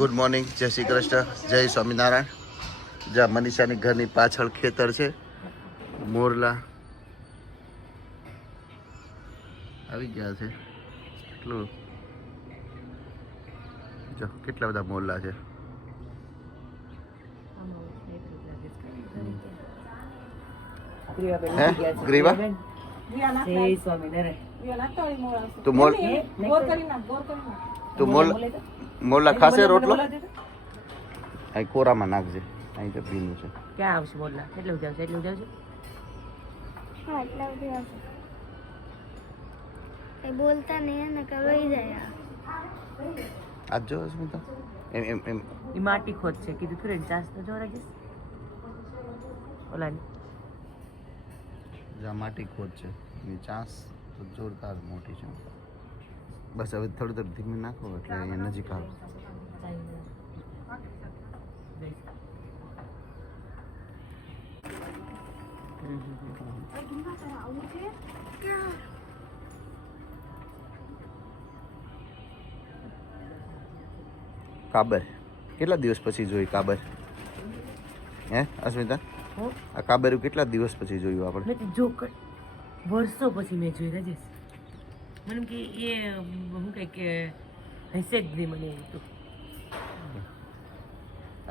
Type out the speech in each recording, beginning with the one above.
Good morning, જય શ્રી કૃષ્ણ, જય સ્વામિનારાયણ. જ્યાં મનીષાની ઘરની પાછળ ખેતર છે, મોરલા આવી ગયા છે. એટલું જો કેટલા બધા મોરલા છે. ગ્રીવા તું મોરલા ખાશે રોટલો અહીં કોરામાં નાખજે. અહીં તો ભીનું છે. ક્યાં આવશે મોરલા? કેટલું જાવશે? એટલું જાવશે? હા એટલા બધી આવશે. એ બોલતા નહીં ને કવાઈ જાય. આજ જો સ્મિતા એમ એમ એમ ઈ માટી ખોદ છે કીધું ખરી ચાસ તો જો રાખીશ ઓલાની જ્યાં માટી ખોદ છે એની ચાંસ તો જોરદાર મોટી છે. બસ હવે થોડું થોડું ધીમે નાખો એટલે અહીંયા નજીક આવે. કાબર કેટલા દિવસ પછી જોઈ કાબર? હે અસ્મિતા, આ કાબરું કેટલા દિવસ પછી જોયું આપણે? મેં જો વર્ષો પછી મેં જોઈ રાજેશ. મને એમ કે એ હું કઈ કે હશે જ નહીં. મને એવું હતું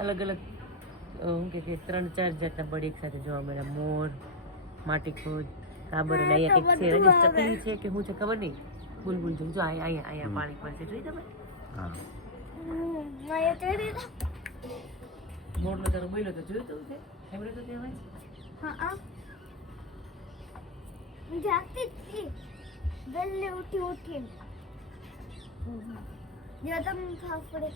અલગ અલગ હું કે 3-4 જાતના બળ એક સાથે જોવા મળ્યા. મોર, માટી ખોદ, કાબર અને અહીંયા કંઈક છે રાજેશ ચકલી છે કે હું છે ખબર નહીં. બુલબુલ જોઈ જો અહીંયા પાણી પડશે જોઈ તમે? હા મોરલો તારો બોલ્યો તો જોયું તું છે એમણે તો ત્યાં હા જાગતી હતી વહેલે ઉઠી જો તમે ફાફડે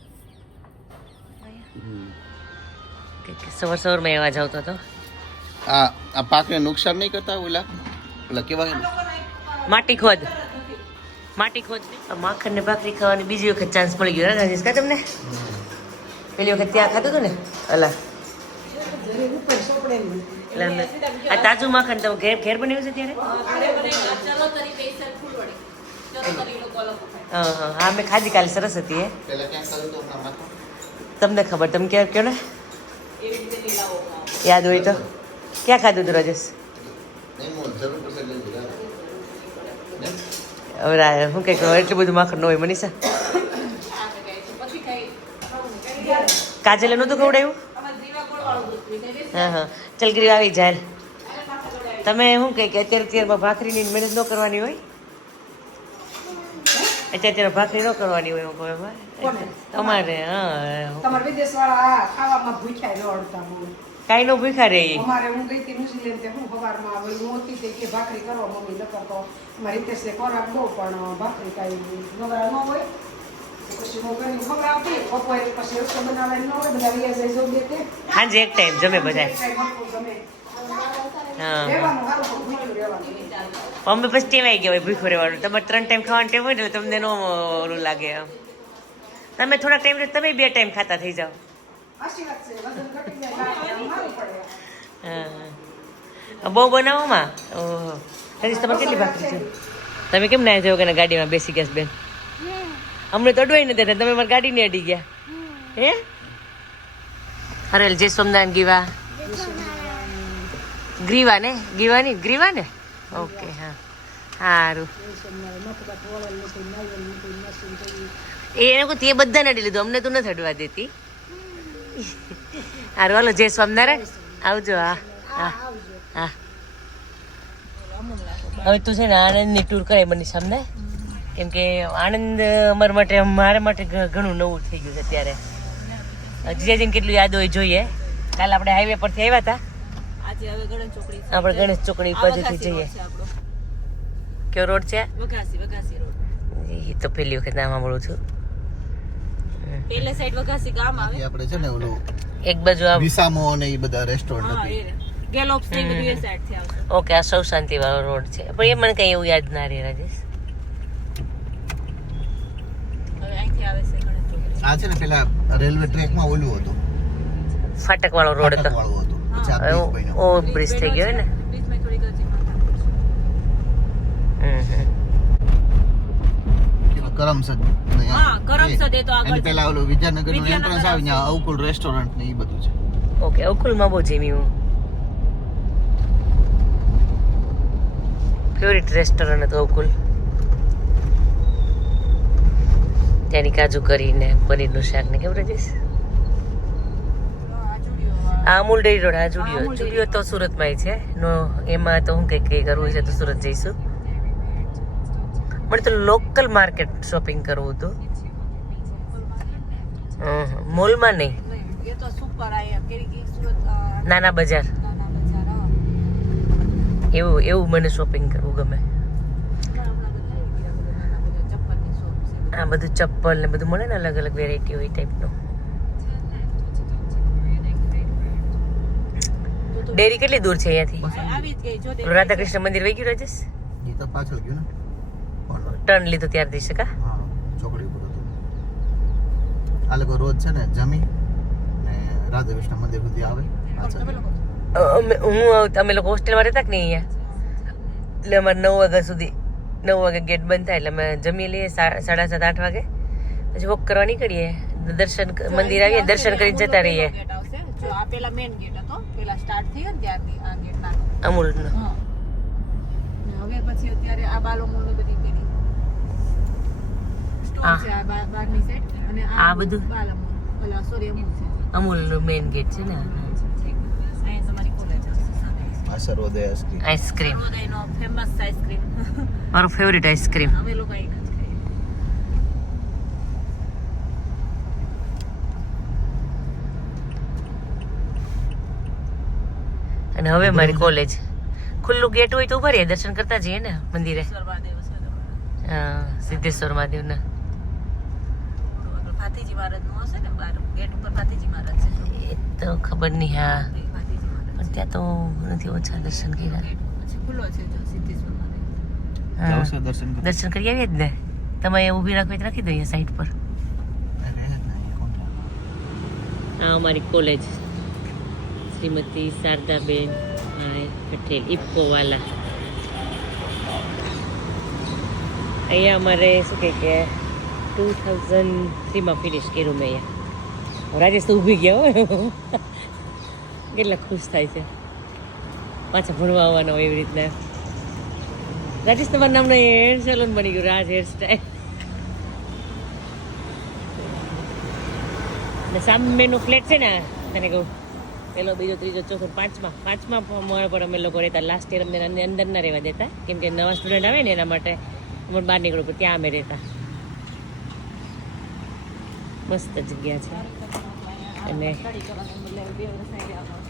સવારમાં અવાજ આવતો હતો. આ પાકને નુકસાન નહીં કરતા? ઓલા કેવા માટી ખોદ માખણ ને ભાખરી ખાવાની બીજી વખત ચાન્સ મળી ગયો રાજેશ કા તમને? પેલી વખત ત્યાં ખાધું હતું ને અલા આ તાજું માખણ તમે ઘેર બનાવ્યું છે ત્યારે? હા મેં ખાધી કાલે, સરસ હતી. તમને ખબર, તમે ક્યાં કહો ને યાદ હોય તો. ક્યાં ખાધું હતું રાજેશ? હવે શું કંઈક એટલું બધું માખણ ન હોય મનીષા. કાજલે નહોતું ખવડાવ્યું? હા ચલ ગીરી આવી જાય. તમે શું કહે કે અત્યારે ભાખરીની મહેનત ન કરવાની હોય? અત્યારે ભાખરી ન કરવાની હોય તમારે? તમારે વિદેશવાળા ખાવામાં ભૂખ્યા દોડતા હોય. કાંઈ નો ભૂખા રહે. અમારે હું ગઈ હતી ન્યુઝીલેન્ડ તે હું સવારમાં મોતી હતી કે ભાખરી કરવા મમ્મી ન કરતો. મારી રીતેશે ખોરાક દો પણ ભાખરી કાંઈ નવરા ન હોય. પછી હું ઘણી ખવડાવતી બપોરે પછી રસોઈ બનાવવાની ન હોય. બધા વ્યાજ જાય જો બે હાજે એક ટાઈમ જમે બધા. રહેવાનું સારું પણ ભૂખ્યું રહેવાનું. મમ્મી પછી ટેવાઈ ગયા હોય ભૂખું રહેવાનું. તમારે 3 ટાઈમ ખાવાનું ટેવ હોય ને એટલે તમને નો ઓલું લાગે. તમે થોડા ટાઈમ તમે 2 ટાઈમ ખાતા થઈ જાઓ. બહુ બનાવોમાં. ઓહો હરીશ તમારે કેટલી ભાખરી છે? તમે કેમ ના થયો કે ગાડીમાં બેસી ગયા બેન? અમને તો અડવાઈ નથી તમે મારી ગાડીને અડી ગયા. હે હરેલ જય સોમનારાયણ ગીવા ગ્રીવા ને ગ્રીવા ને ઓકે હા સારું. એને કહું તે બધાને અડી લીધું, અમને તો નથી અડવા દેતી. સારું હાલો જય સ્વામિનારાયણ આવજો. હા હા હા હવે તું છે ને આણંદની ટૂર કરે બની સામને. કેમ કે આણંદ મારા માટે ઘણું નવું થઈ ગયું છે અત્યારે. જીજાજીને કેટલું યાદ હોય જોઈએ. કાલે આપણે હાઈવે પરથી આવ્યા હતા. આપણે ગણેશ ચોકડી પાસેથી જઈએ. કયો રોડ છે? એ તો પહેલી વખત નામ સાંભળું છું. આપણે છે ને ઓલું એક બાજુ આ વિસામો અને એ બધા રેસ્ટોરન્ટ હતી. ઓકે આ સૌ શાંતિ વાળો રોડ છે પણ એ મને કઈ એવું યાદ ના રહે રાજેશ. આ છે ને પેલા રેલવે ટ્રેકમાં ઓલું હતું, ફાટક વાળો રોડ હતો. ઓ બ્રિજ થઈ ગયો ને. કરમસદ હા, કરમસદ એ તો આગળ એની છે. પહેલા ઓલું વિદ્યાનગરનું વિદ્યાનગર એન્ટ્રન્સ આવે ત્યાં અવકુલ રેસ્ટોરન્ટ ને એ બધું છે. ઓકે અકુલમાં બહુ જમી હું. ફેવરિટ રેસ્ટોરન્ટ હતું અકુલ. ત્યાંની કાજુ કરીને પનીરનું શાક ને કેવું રજીશ? આ અમૂલ ડેરી રોડ. આ જુડિયો તો સુરતમાં છે નો. એમાં તો હું કંઈક કરવું છે તો સુરત જઈશું. મને તો લોકલ માર્કેટ શોપિંગ કરવું હતું, મોલમાં નહીં. નાના બજાર એવું મને શોપિંગ કરવું ગમે. આ બધું ચપ્પલ ને બધું મળે ને, અલગ અલગ વેરાયટી હોય ટાઈપનું. ડેરી કેટલી દૂર છે અહીંયાથી? રાધાકૃષ્ણ મંદિર વહી ગયું રાજેશ? એ તો પાછળ ગયું ને, ટર્ન લીધું ત્યારથી છે કા? હા, ચોકડી ઉપર હતું. આ લોકો રોજ છે ને જમી ને રાધાકૃષ્ણ મંદિર સુધી આવે પાછળ. અમે લોકો હોસ્ટેલમાં રહેતા કે નહીં અહીંયા, એટલે અમારે 9 વાગ્યા સુધી, 9 વાગે ગેટ બંધ થાય એટલે અમે જમી લઈએ 7:30 8 વાગે, પછી વોક કરવા નીકળીએ, દર્શન મંદિર આવીએ, દર્શન કરીને જતા રહીએ. અમૂલનો હવે પછી અત્યારે આ બાલોમોલ ને બધી પેલી સ્ટોર છે આ બારની સાઈડ, અને આ બધું બાલોમોલ ઓલા સોરી અમૂલ છે. અમૂલનો મેઇન ગેટ છે ને. અહીંયા તમારી કોલેજ આવશે સામે. આ સર્વોદય આઈસ્ક્રીમ. આઈસ્ક્રીમ સર્વોદયનો ફેમસ આઈસ્ક્રીમ. મારો ફેવરિટ આઈસ્ક્રીમ. અમે લોકો અહીં જ ખાઈએ. અને હવે મારી કોલેજ ખુલ્લું ગેટ હોય તો ઉભા રહીએ, દર્શન કરતા જઈએ ને મંદિરે. સર્વાદેવ છે તમારા. હા, સિદ્ધેશ્વર મહાદેવના. ભાતીજી મહારાજનું હશે ને, બાર ગેટ ઉપર ભાતીજી મહારાજ છે. એ તો ખબર નહીં. હા, ભાતીજી મહારાજ પણ ત્યાં તો નથી ઓછા દર્શન કર્યા. પછી ખુલ્લો છે જો સિદ્ધેશ્વર મહાદેવ. હા, આવશે દર્શન કરવા. દર્શન કરી આવીએ જ ને. તમે ઊભી રાખવી તો રાખી દો અહીંયા સાઈડ પર. આ અમારી કોલેજ શ્રીમતી શારદાબેન પટેલ ઇફકોવાલા. અહીંયા અમારે શું કહે કે 2003માં ફિનિશ કર્યું મેં અહીંયા. રાજેશ તો ઊભી ગયા હોય, કેટલા ખુશ થાય છે પાછા ભણવા આવવાના હોય એવી રીતના. રાજેશ તમારું નામનો હેર સલૂન બની ગયું, રાજ હેર સ્ટાઈલ. ને સામેનો ફ્લેટ છે ને, તને કહું પેલો બીજો ત્રીજો ચોથો પાંચમા માળ પર અમે લોકો રહેતા. લાસ્ટ યર અમને અંદર ના રહેવા દેતા, કેમ કે નવા સ્ટુડન્ટ આવે ને એના માટે અમારે બહાર નીકળવું પડે, ત્યાં અમે રહેતા. મસ્ત જગ્યા છે. અને સ્ટડી કરવાનું બદલે 2 વર્ષ અહીં રહેવાનું.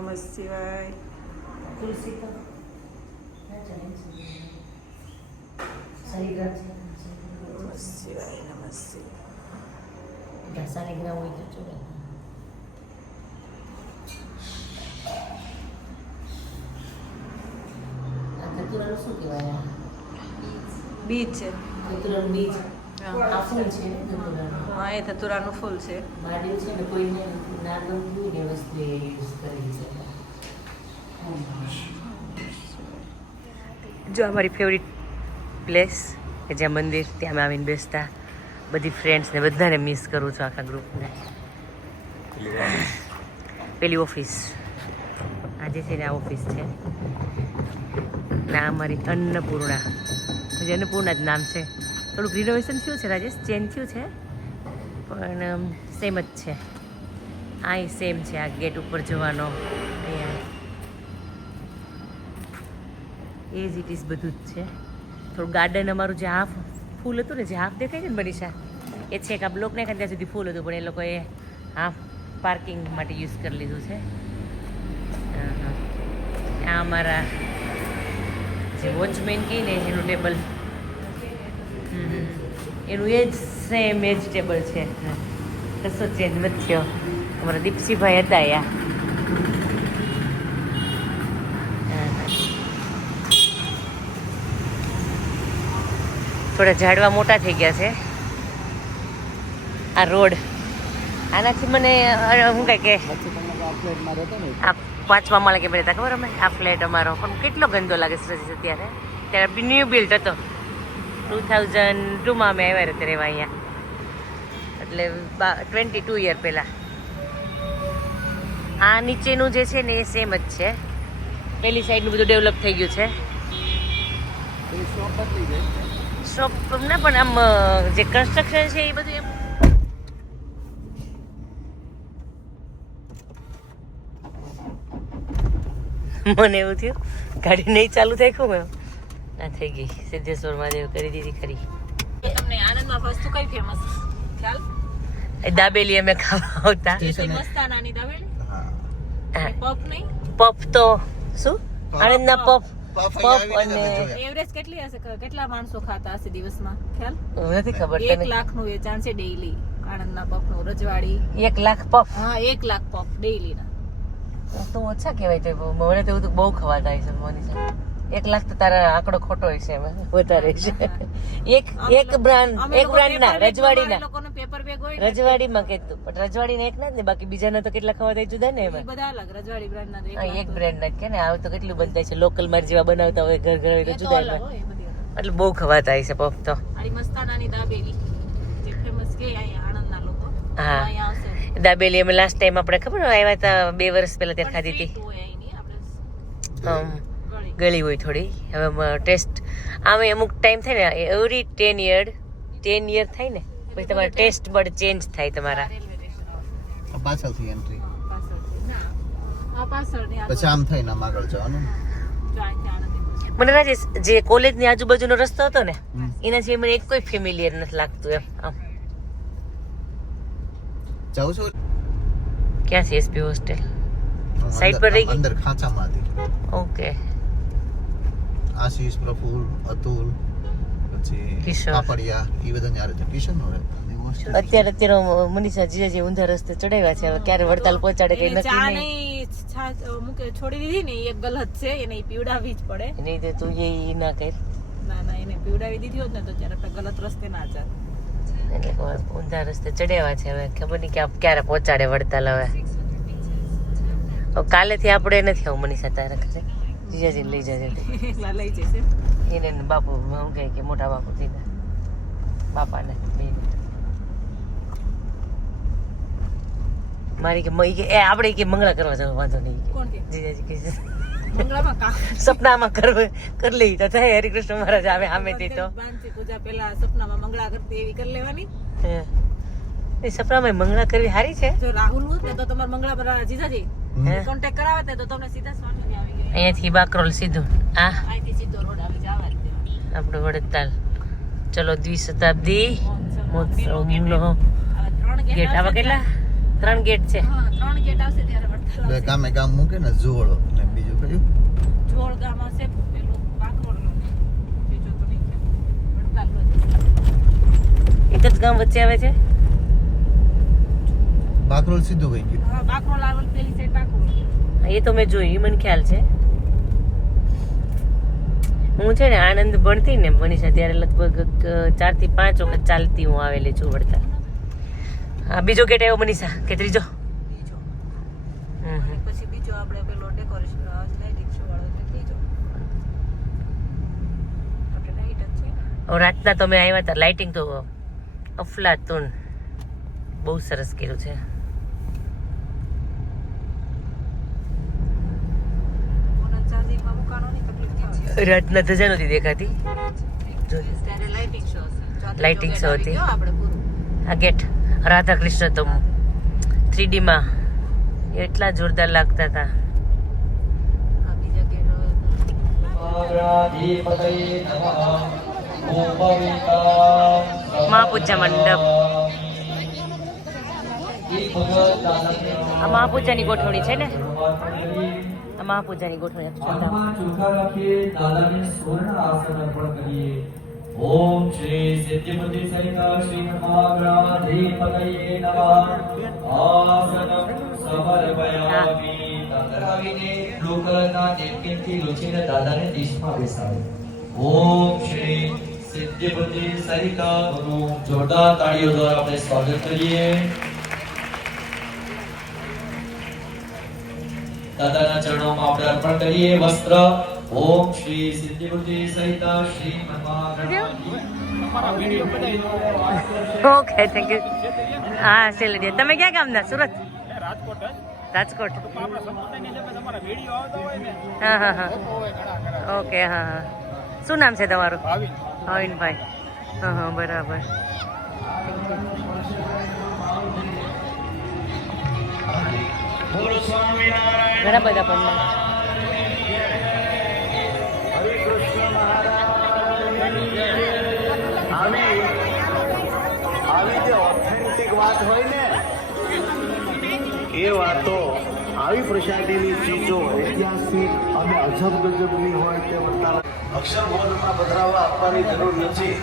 નમઃ શિવાય. તુલસી તો નમઃ શિવાય. નમઃ શિવાય. સાનિગ્રામ હોય તો ચડે. ધતુરાનું શું કહેવાય? બીજ છે. ધતુરાનું બીજ. હા. આ ફૂલ છે ને ધતુરાનું. હા, એ ધતુરાનું ફૂલ છે. મહાદેવ છે ને, કોઈને ના ગમતું હોય ને વસ્તુ એ યુઝ કરી છે. જો અમારી ફેવરિટ પ્લેસ કે જ્યાં મંદિર, ત્યાં અમે આવીને બેસતા. બધી ફ્રેન્ડ્સને બધાને મિસ કરું છું, આખા ગ્રુપને. પેલી ઓફિસ આજે છે ને, આ ઓફિસ છે. ના અમારી અન્નપૂર્ણા, હજી અન્નપૂર્ણા જ નામ છે. થોડુંક રિનોવેશન થયું છે રાજેશ, ચેન્જ થયું છે, પણ સેમ જ છે. આ સેમ છે. આ ગેટ ઉપર જવાનો અહીંયા એ જ ઇટ ઇઝ બધું જ છે. થોડું ગાર્ડન અમારું જે હાફ ફૂલ હતું ને, જે હાફ દેખાય છે ને મનીષા, એ છે કે આ બ્લોક નાખ્યા ત્યાં સુધી ફૂલ હતું, પણ એ લોકોએ હાફ પાર્કિંગ માટે યુઝ કરી લીધું છે. આ અમારા જે વોચમેન કહે ને એનું ટેબલ, એનું એ જ સેમ એ જ ટેબલ છે. કશો ચેન્જ નથી થયો. અમારા દીપસીભાઈ હતા યા. થોડા ઝાડવા મોટા થઈ ગયા છે. આ રોડ આનાથી મને શું કહે કે આ 5મા માળે કે રહેતા ખબર અમે આ ફ્લેટ અમારો પણ કેટલો ગંદો લાગે સરસ અત્યારે. ત્યારે ન્યૂ બિલ્ડ હતો 2002માં અમે આવ્યા હતા રહેવા અહીંયા, એટલે 22 યર પહેલાં. આ નીચેનું જે છે ને એ સેમ જ છે. પેલી સાઈડનું બધું ડેવલપ થઈ ગયું છે. શોપ ના પણ આમ જે કન્સ્ટ્રક્શન છે એ બધું એમ મને એવું થયું ગાડી નહીં ચાલુ થાય ખૂબ એમ ના થઈ ગઈ. સિદ્ધેશ્વર મહાદેવ કરી દીધી ખરી. તમને આનંદમાં વસ્તુ કઈ ફેમસ ખ્યાલ? દાબેલી અમે ખાવા આવતા. મસ્તાનાની દાબેલી પફ નહીં પફ તો શું આનંદના પફ અને એવરેજ કેટલી હશે? કેટલા માણસો ખાતા હશે દિવસમાં ખ્યાલ નથી ખબર. 1 લાખનું વેચાણ છે ડેઈલી આનંદના પફનું. રજવાડી 1 લાખ પફ. હા 1 લાખ પફ ડેઈલી ના. તો ઓછા કહેવાય. તો મને તો એવું તો બહુ ખવાતા હશે. મને 1 લાખ તો તારા આંકડો ખોટો હશે. વધારે છે. એક બ્રાન્ડ ના રજવાડીના પેપર બેગ હોય રજવાડીમાં કહેતું પણ રજવાડીને એક ના જ ને બાકી બીજાના તો કેટલા ખવાતા જુદા ને એમાં. બધા અલગ રજવાડી બ્રાન્ડના એક બ્રાન્ડ ના કે ને આવ તો કેટલું બનતા છે. લોકલ માર જેવા બનાવતા હોય ઘર ઘર હોય તો જુદા એમાં એટલે બહુ ખવાતા હશે પફ તો. આની મસ્તાનાની દાબેલી જે ફેમસ કે અહીંયા આણંદના લોકો હા અહીંયા આવશે. દાબેલી અમે લાસ્ટ ટાઈમ આપણે ખબર આવ્યા હતા 2 વર્ષ પહેલા ત્યારે ખાધી હતી. ગળી હોય થોડી. હવે ટેસ્ટ આમે અમુક ટાઈમ થાય ને એવરી 10 યર થાય ને પછી તમારા ટેસ્ટ બડ ચેન્જ થાય તમારા. પાછળથી એન્ટ્રી આ પાછળની પછી આમ થઈને આમ આગળ જવાનું. મને રાજેશ જે કોલેજની આજુબાજુનો રસ્તો હતો ને એના સિવાય મને એક કોઈ ફેમિલિયર નથી લાગતું એમ. આમ જાઉં છું ક્યાં છે એસપી હોસ્ટેલ? સાઈડ પર રહી ગઈ અંદર ખાંચામાંથી. ઓકે. આશીષ, પ્રફુલ, અતુલ, પછી કિશોર. કાપડિયા એ બધા ન્યારે છે. કિશન નો રહે. અત્યારે મનીષા જીજાજી ઊંધા રસ્તે ચડાવ્યા છે. હવે ક્યારે વડતાલ પહોંચાડે કઈ નક્કી ચા નહીં. નહીં છાશ મૂકે છોડી દીધી ને એક ગલત છે. એને પીવડાવવી જ પડે. નહીં તો તું એ ના કર. ના એને પીવડાવી દીધી હોત ને તો ત્યારે આપણે ગલત રસ્તે ના ચાલ. એટલે ઊંધા રસ્તે ચડાવ્યા છે. હવે ખબર નહીં કે ક્યારે પહોંચાડે વડતાલ. હવે કાલેથી આપણે નથી આવું મનીષા તારે ઘરે. જીજાજી લઈ જજે. એકલા લઈ જશે. એને બાપુ હું કહે કે મોટા બાપુ થઈને બાપાને બેને મારી કે એ આપણે કે મંગળા કરવા જવું વાંધો નહીં. કોણ કે જીજાજી કહે છે મંગળામાં કા સપનામાં કરી લઈ તો થાય. હરિકૃષ્ણ મહારાજ આવે આમેથી તો બાંધથી પૂજા પહેલા સપનામાં મંગળા કરતી એવી કરી લેવાની. એ સપનામાં મંગળા કરવી સારી છે. જો રાહુલ હોત ને તો તમારે મંગળા પર જીજાજી કોન્ટેક્ટ કરાવે ને તો તમને સીધા સ્વામી આવી ગયા. અહીંયાથી બાકરોલ સીધું અહીંથી સીધો રોડ આવી જવા જ દેવાનો. આપણે વડતાલ. ચલો દ્વિશતાબ્દી મહોત્સવનો 3 ગેટ. આવા કેટલા 3 ગેટ છે. હા 3 ગેટ આવશે ત્યારે વડતાલ બે ગામે ગામ મૂકે ને જોડો ને બીજું કયું જોડ ગામ હશે પેલું બાકરોલ બીજો તો નહીં વડતાલ એક જ ગામ વચ્ચે આવે છે. બાકરોલ સીધું વહી ગયું. હા બાકરોલ આવલ પેલી સાઈડ બાકરોલ. એ તો મેં જોયું મને ખ્યાલ છે. હું છે ને આનંદ ભણતી ને મનીષા ત્યારે લગભગ 4 થી 5 વખત ચાલતી હું આવેલી છું વડતાલ. હા બીજો ગેટ આવ્યો મનીષા કે ત્રીજો? બીજો પછી બીજો આપણે પેલો ડેકોરેશન લાઇટિંગ શો વાળો એટલે ત્રીજો આપણે નાઈટ જ છે. રાતના તો મેં આવ્યા હતા. લાઇટિંગ તો અફલાતુન બહુ સરસ કર્યું છે. ઓના ચાર્જિંગમાં મુકાનો ની તકલીફ થાય. રાતના ધજા નહોતી દેખાતી. ત્યારે લાઇટિંગ શો છે. લાઇટિંગ શો હતી. આપણે પૂરું આ ગેટ રાધા કૃષ્ણ તો 3D માં એટલા જોરદાર લાગતા હતા. આ બીજા ગેટ મહાપૂજા મંડપ. આ મહાપૂજાની ગોઠવણી છે ને. આ મહાપૂજાની ગોઠવણી ચોખા રાખીએ દાદાને સુવર્ણ આસન અર્પણ કરીએ. ओम श्री सिद्धिबुद्धि सहिता श्री महागणाधिपतये नमः आसनं समर्पयामि तंगराविने लोकलना नेपकिनથી લૂછીને દાદાને ડીશમાં બેસાડો ઓમ શ્રી સિદ્ધિબુદ્ધિ સહિતા ગુરુ જોરદાર તાળીઓ દ્વારા આપણે સ્વાગત કરીએ દાદાના ચરણોમાં આપણે અર્પણ કરીએ વસ્ત્ર ओम श्री सिद्धिबुद्धि सहिता श्री ઓકે થેન્ક યુ હા સેલેડિયા તમે ક્યાં ગામના સુરત રાજકોટ હા હા હા ઓકે હા હા શું નામ છે તમારું ભાવિનભાઈ હા હા બરાબર ઘણા બધા પણ આવી જે ઓથેન્ટિક વાત હોય ને એ વાતો આવી પ્રસાદીની ચીજો ઐતિહાસિક અને અજબ ગજબની હોય તે બતાવે અક્ષરબોધમાં પધરાવા આપવાની જરૂર નથી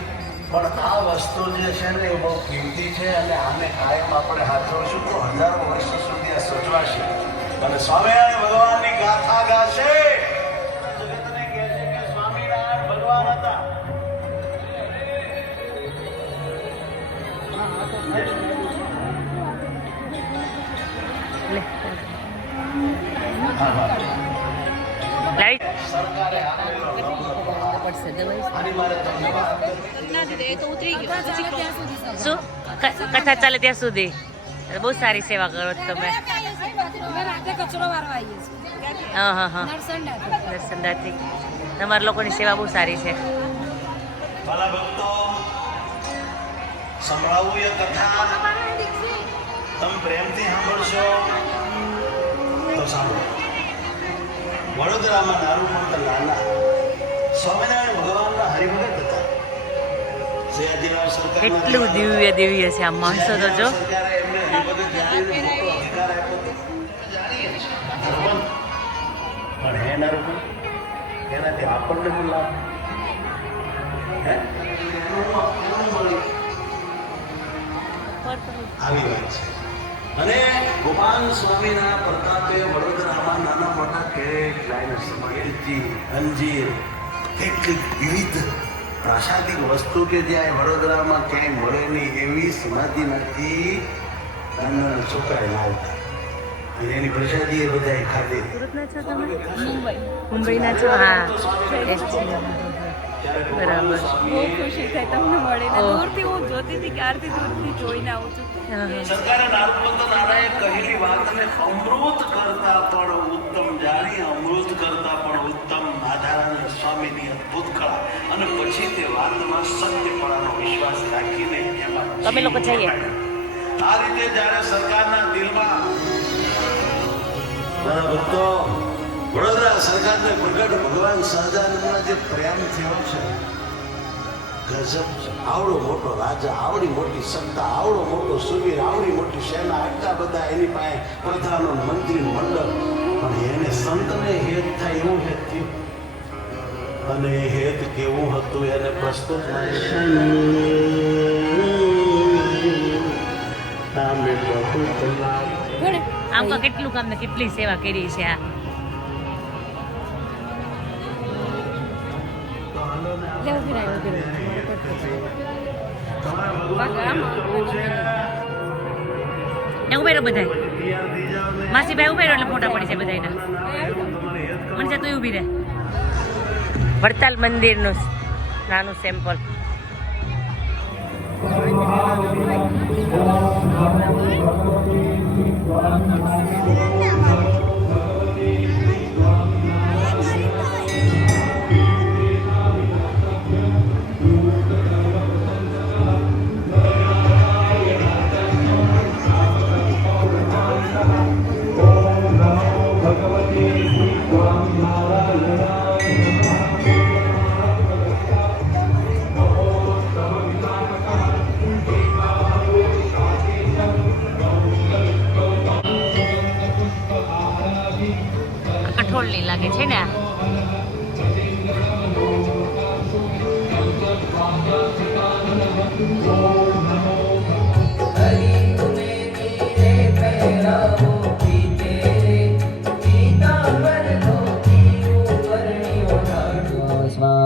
પણ આ વસ્તુ જે છે ને એ બહુ કિંમતી છે અને આને કાયમ આપણે હાથવશું તો હજારો વર્ષો સુધી આ સચવાશે અને સ્વામિનારાયણ ભગવાનની ગાથા ગાશે જગતને કહે છે કે સ્વામિનારાયણ ભગવાન હતા સરકારે આની મારે તમને વાત શું કથા ચાલે ત્યાં સુધી બહુ સારી સેવા કરો છો તમે હા હા હા દર્શનદાથી તમારા લોકોની સેવા બહુ સારી છે ભલા ભક્તો સંભળાવું એ કથા તમે પ્રેમથી સાંભળશો તો સાંભળો વડોદરામાં નારૂપંત લાલા સ્વામિનારાયણ ભગવાનના હરિભગત હતા સયાજીરાવ સરકાર કેટલું દિવ્ય દિવ્ય છે આ માણસો તો જો સરકારે એમને હરિભગત જાણીને મોટો અધિકાર આપ્યો હતો જાણીએ છીએ નારૂપંત પણ હે નારૂપંત એનાથી આપણને શું લાભ હે આવી વાત છે અને ગોપાલ સ્વામીના પ્રતાપે વડોદરામાં નાના મોટા કેટલાય સમયજી અંજીર કેટલીક વિવિધ પ્રાસાદિક વસ્તુ કે જ્યાં વડોદરામાં ક્યાંય મળે નહીં એવી સમાધિમાંથી નાના છોકરા લાવતા અને એની પ્રસાદી એ બધા ખાધી સુરતના છો તમે મુંબઈના છો હા બરાબર બહુ ખુશી થાય તમને મળીને દૂરથી હું જોતી હતી ક્યારથી દૂરથી જોઈને આવું છું સરકારે નારૂપંત નારાયણ કહેલી વાતને અમૃત કરતા પણ ઉત્તમ જાણી અમૃત કરતા પણ ઉત્તમ આધારાનંદ સ્વામીની અદ્ભુત કળા અને પછી તે વાતમાં સત્યપણાનો વિશ્વાસ રાખીને એમાં તમે લોકો જઈએ આ રીતે જ્યારે સરકારના દિલમાં મારા ભક્તો વડોદરા સરકારને પ્રગટ ભગવાન સહજાનંદના જે પ્રેમ થયો છે ગજબ છે આવડો મોટો રાજા આવડી મોટી સત્તા આવડો મોટો સુવીર આવડી મોટી સેના આટલા બધા એની પાસે પ્રધાનો મંત્રી મંડળ પણ એને સંતને હેત થાય એવું હેત થયું અને એ હેત કેવું હતું એને પ્રસ્તુત આમ તો કેટલું કામ ને કેટલી સેવા કરી છે આ ઉભેરો બધા માસીભાઈ ઉભેરો એટલે ફોટા પડી જાય બધાના મને તું ઉભી રહે વડતાલ મંદિરનું નાનું સેમ્પલ કઠોળની લાગે છે ને આ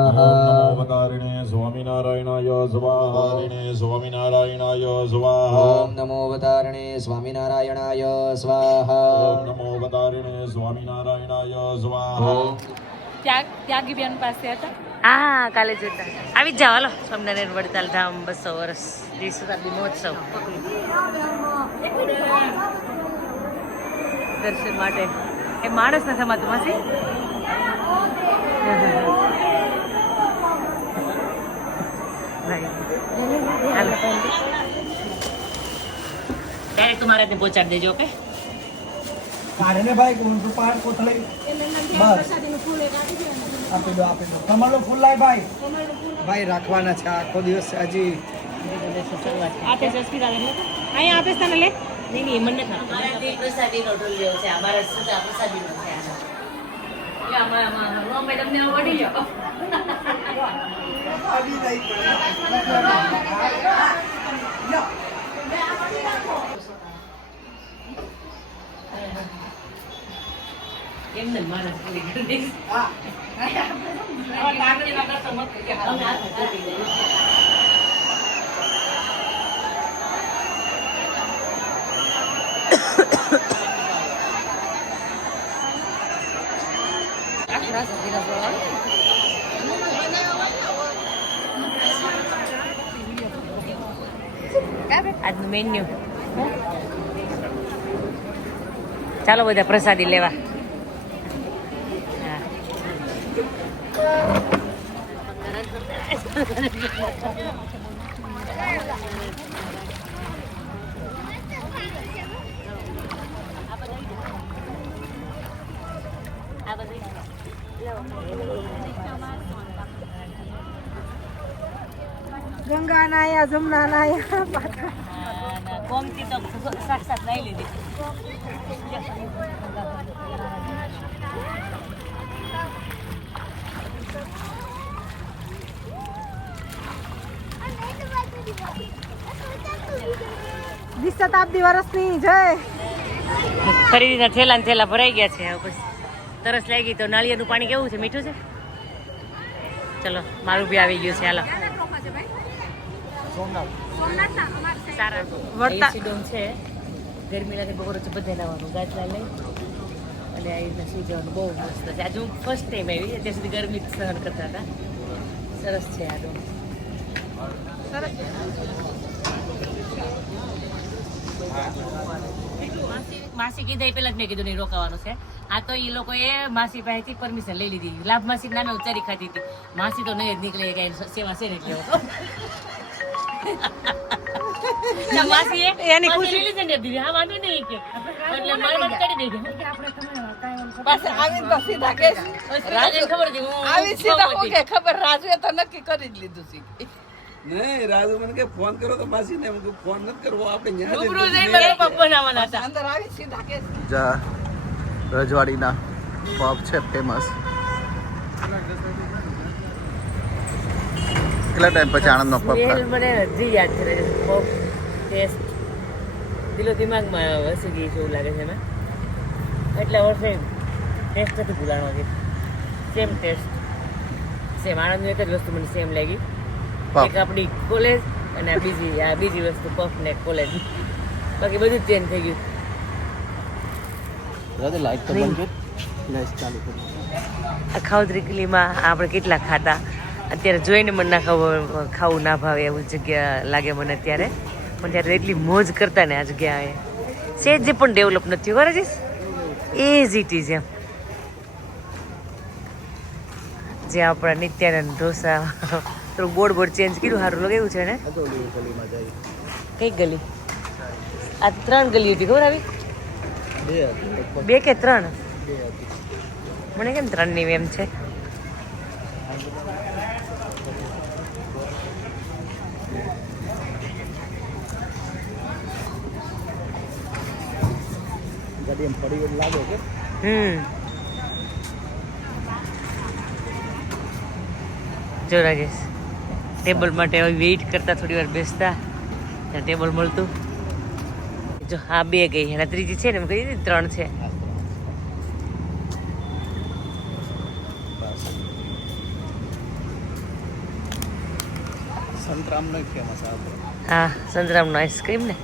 નમોવતારિણે સ્વામિનારાયણાય સ્વાહારિણે સ્વામિનારાયણાય સ્વાહા ઓમ નમો અવતારણે સ્વામિનારાયણાય સ્વાહા નમોવતારિણે સ્વામિનારાયણાય સ્વાહા ત્યાગી બેન પાસે હતા. હા કાલે જોતા આવી જ જાવ હાલો સ્વામિનારાયણ વડતાલ ધામ 200 વર્ષ શતાબ્દી મહોત્સવ દર્શન માટે એ માણસ નથી અમાતું માસી ત્યારે તમારે ત્યાં પહોંચાડી દેજો ઓકે કાઢીને ભાઈ ઊંધું પાડ કોથળી બસ આપી દો કમળનું ફૂલ લાય ભાઈ ભાઈ રાખવાના છે આખો દિવસ હજી આપે સસ્તી અહીંયા આપે તને લે નહીં નહીં મને નથી પ્રસાદીનો ઢોલ જેવો છે અમારા સુધા પ્રસાદીનો છે આમાં મેડમ ને વડી જાઓ એમને માણસ પૂરી કરી દઈશ આજનું મેન્યુ ચાલો બધા પ્રસાદી લેવા ગંગા નાયા જમના નાયા કોમથી તો સાક્ષાત લઈ લીધી શતાબ્દી વર્ષની જય. ખરીદીના થેલા ને થેલા ભરાઈ ગયા છે હવે પછી તરસ લાગી તો નાળિયેરનું પાણી કેવું છે મીઠું છે ચલો મારું બી આવી ગયું છે હાલો સારા ડોમ છે ગરમી લાગે બપોર વચ્ચે બધે લાવવાનું ગાજલા લઈ અને આ રીતના સુઈ જવાનું બહુ મસ્ત છે આજે હું ફર્સ્ટ ટાઈમ આવી અત્યાર સુધી ગરમી સહન કરતા હતા સરસ છે આ ડોમ માસી કીધા એ પેલા જ મેં કીધું નહીં રોકાવાનું છે આ તો એ લોકોએ માસી પાસેથી પરમિશન લઈ લીધી લાભ માસી નામે ઉતારી ખાતી હતી માસી તો નહીં જ નીકળે કઈ સેવા છે ને એટલે માસી એની ખુશી લીધી ને દીધી હા વાંધો નહીં કે એટલે મારે વાત કરી દેજે પાસે આવીને તો સીધા કે રાજન ખબર હતી હું આવી સીધા હું કે ખબર રાજુએ તો નક્કી કરી જ લીધું છે. નહીં રાજુ મને કે ફોન કરો તો માસી ને ફોન નથી કરવો આપણે રૂબરૂ જઈને મારા પપ્પા બનાવવાના હતા અંદર આવી સીધા કે જા રજવાડીના પબ છે ફેમસ કેટલા ટાઈમ પછી આણંદનો પબ બેલ મને હજી યાદ કરે છે પપ ટેસ્ટ દિલો દિમાગમાં વસી ગઈ છે એવું લાગે છે એમાં એટલા વર્ષે ટેસ્ટ નથી ભૂલાણો છે સેમ ટેસ્ટ સેમ આણંદની એક જ વસ્તુ મને સેમ લાગી એક આપણી કોલેજ અને આ બીજી વસ્તુ પફ ને કોલેજ બાકી બધું ચેન્જ થઈ ગયું લાઈટ તો બંધ લાઈટ ચાલુ કરી આ ખાવતરી કિલ્લીમાં આપણે કેટલા ખાતા અત્યારે જોઈને મને ના ખાવું ના ભાવે એવું જગ્યા લાગે મને અત્યારે પણ ત્યારે એટલી મોજ કરતા ને આ જગ્યાએ સેજ જે પણ ડેવલપ નથી થયું બરાબર એઝ ઇટ ઇઝ એમ જે આપણા નિત્યાનંદ ઢોસા થોડું બોર્ડ ચેન્જ કર્યું સારું લાગે એવું છે ને કઈ ગલી આ 3 ગલી હતી ખબર આવી 2 કે 3 મને કેમ 3 ની એમ છે જો રાજેશ ટેબલ માટે વેઇટ કરતા થોડી વાર બેસતા ત્યાં ટેબલ મળતું જો હા 2 ગઈ અને ત્રીજી છે ને એમ કહી દીધી 3 છે. સંતરામ નો ફેમસ આપણે. હા સંતરામનો આઈસ્ક્રીમ ને.